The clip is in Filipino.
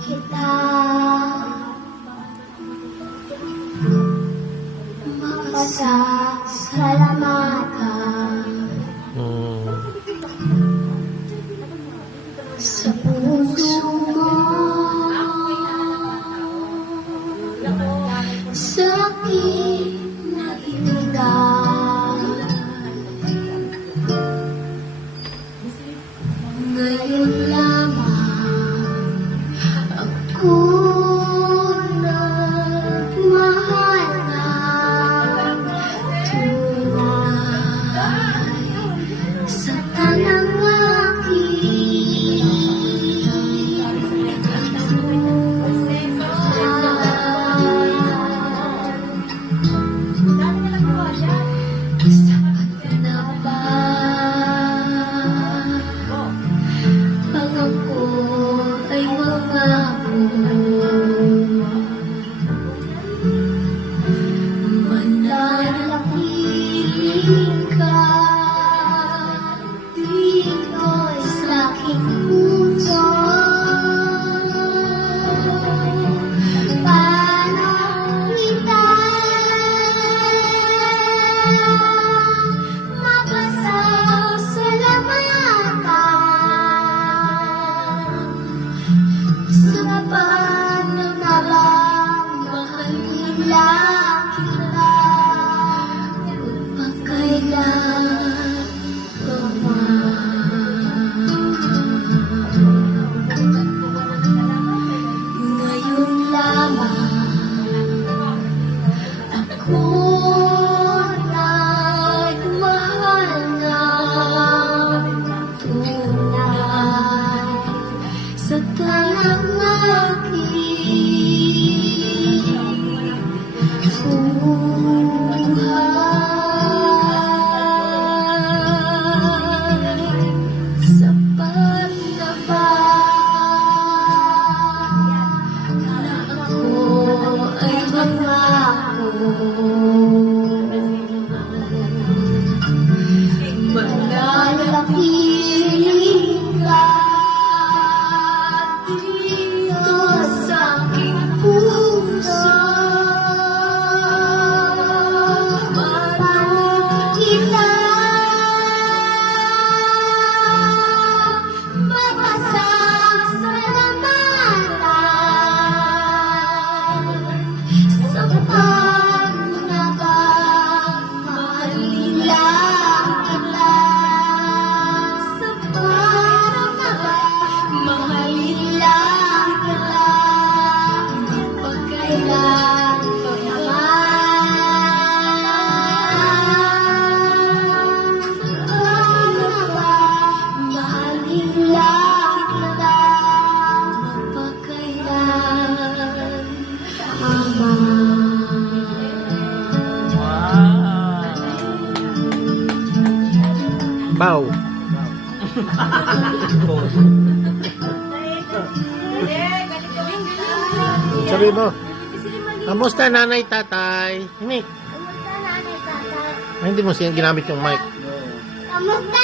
kita mapasasalamatan sa puso mo, sa aking naibigan. Ngayon lamang ako nagmahal ng tunay sa tanang sapat na ba pangako ay mangako? Mananatiling ka dito sa aking puso. Paano kita mapasasalamatan sa pananalang mahal nila kita magpakailan pa man. Ngayon lamang ako nagmahal ng tunay sa tanang buhay. Sapat na ba na ako ay mangako? Mananatiling ka dito sa aking puso. Paano kita mapasasalamatan sa pananalang mahal nila kita? Sa pananalang mahal nila kita magpakailan pa naman. Sa pananalang mahal nila kita magpakailan pa naman. Bow. Sabi mo, kamusta nanay, tatay? Himik. Kamusta nanay, tatay? Ay, hindi mo siya ginamit yung mic. Kamusta